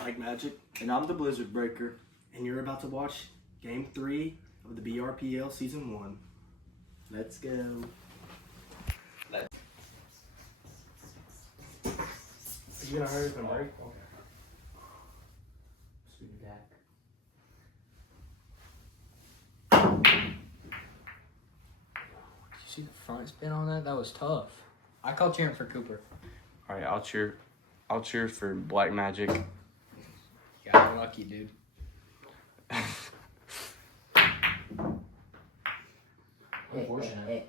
Like Magic. And I'm the Blizzard Breaker. And you're about to watch Game 3 of the BRPL Season 1. Let's go. You gonna hurry up and break? Okay. Sweet back. Did you see the front spin on that? That was tough. I call cheering for Cooper. All right, I'll cheer for Black Magic. You got lucky, dude. Unfortunate.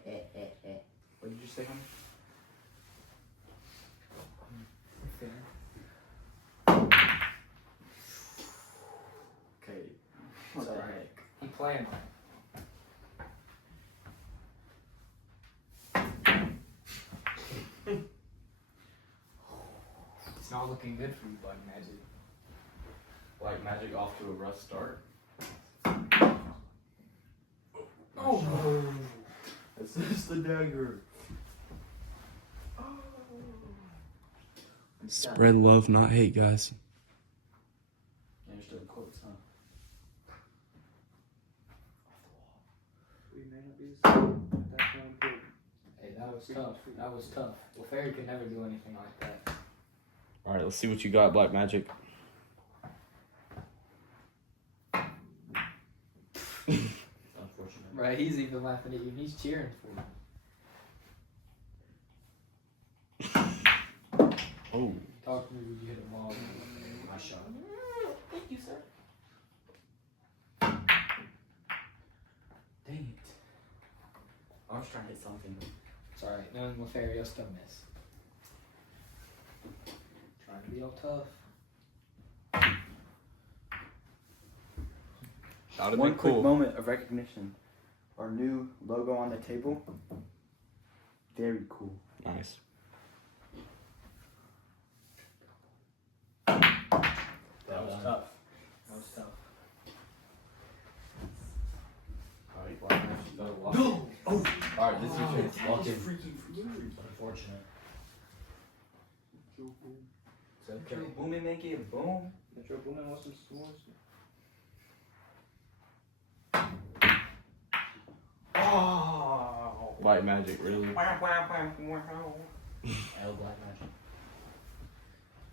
What did you say, honey? Okay. It's alright. He planned it. It's not looking good for you, Black Magic. Black Magic off to a rough start. Oh no! That's just the dagger. Spread love, not hate, guys. Yeah, you're still in quotes, huh? We may not be the same, but that's not important. Hey, that was tough. That was tough. Well, Fairy could never do anything like that. All right, let's see what you got, Black Magic. Unfortunate. Right, he's even laughing at you. He's cheering for you. Oh. Talk to me when you hit a ball. My shot. Thank you, sir. Dang it. I was trying to hit something. It's alright. Knowing Lefairy, you'll still miss. Trying to be all tough. That would One be quick cool. moment of recognition. Our new logo on the table. Very cool. Nice. That was tough. That was tough. All right, Black Magic, you gotta walk. No! Oh! All right, this is your chance. Walk in. Unfortunate. It's okay. Boom and make it boom. Metro Boomin wants some s'mores. Oh! Black Magic, really? L Black Magic.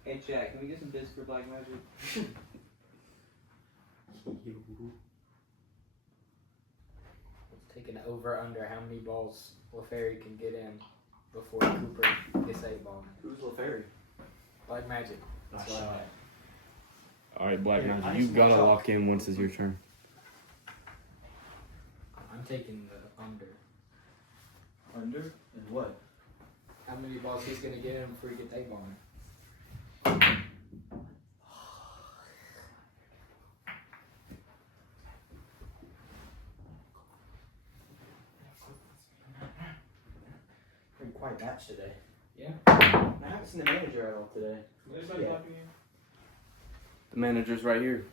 Hey, Jack, can we get some bits for Black Magic? Let's take an over-under how many balls Lefairy can get in before Cooper gets 8 ball. Who's LaFairy? Black Magic. My That's what I shot. meant. All right, Black Here, I Magic, need you some gotta chalk. lock in once it's your turn. I'm taking the under. Under? And what? How many balls he's gonna get in before he gets 8 ball? Pretty quiet match today. Yeah. I haven't seen the manager at all today. Anybody Yeah. blocking you? The manager's right here.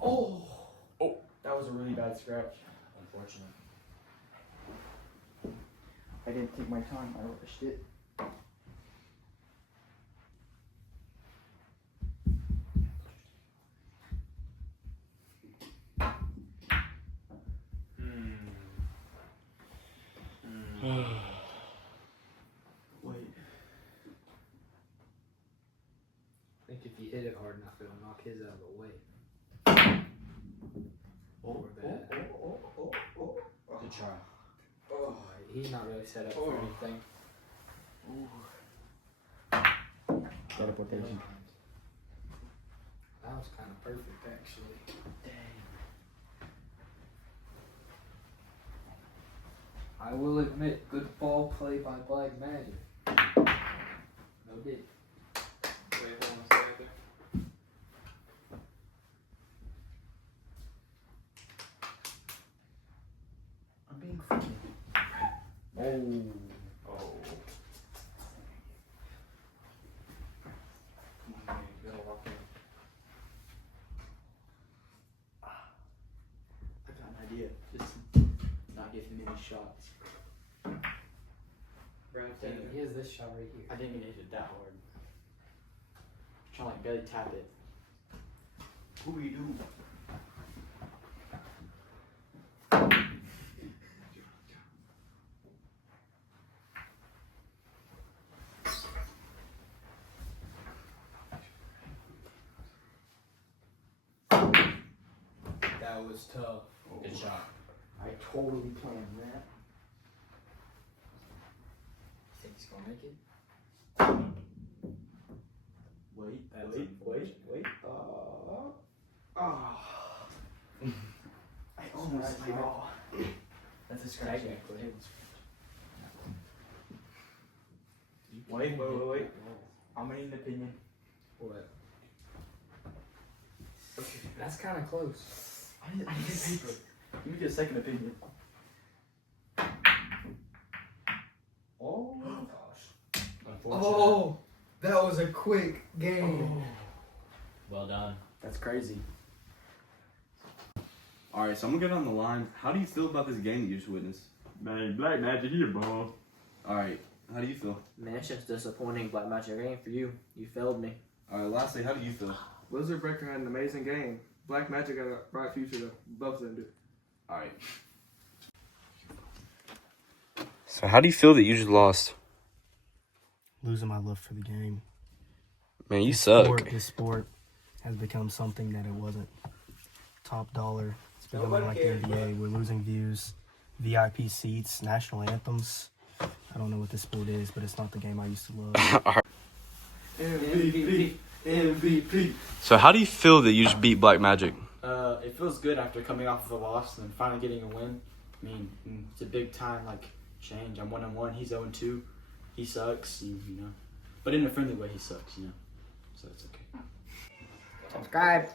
Oh! Oh! That was a really bad scratch. Unfortunate. I didn't take my time. I rushed it. Wait. I think if you hit it hard enough, it'll knock his out of the way. Oh, bad. Good try. Oh, he's not really set up for anything. Teleportation. That was kind of perfect, actually. Dang. I will admit, good ball play by Black Magic. No dig. Wait, hold on, stay right there. I'm being funny. Oh. Oh. Come on, man, you gotta walk in. I got an idea. Just not give him any shots. Gravitating. He has this shot right here. I didn't mean to hit it that hard. Trying to like barely tap it. Who we do? That was tough. Good shot. I totally planned that. Think he's gonna make it? Wait, That's wait. unfortunate. I almost made it. That's a scratch. Technically. Wait. I'm gonna need an opinion. What? That's kind of close. I need paper. Give me a second opinion. Oh gosh. Unfortunate. Oh, that was a quick game. Well done. That's crazy. All right, so I'm gonna get on the line. How do you feel about this game that you just witnessed? Man, Black Magic, he a bum. All right, how do you feel? Man, it's just disappointing. Black Magic ain't for you. You failed me. All right, lastly, how do you feel? Blizzard Breaker had an amazing game. Black Magic got a bright future though. Both of them do. All right. So how do you feel that you just lost? Losing my love for the game. Man, you suck. This sport has become something that it wasn't. Top dollar. It's becoming Nobody like cares, the NBA. We're losing views, VIP seats, national anthems. I don't know what this sport is, but it's not the game I used to love. MVP. So how do you feel that you just beat Black Magic? It feels good after coming off of a loss and then finally getting a win. I mean, it's a big time change. I'm 1-1. He's 0-2. He sucks, you know. But in a friendly way, he sucks, you know. So it's okay. Subscribe.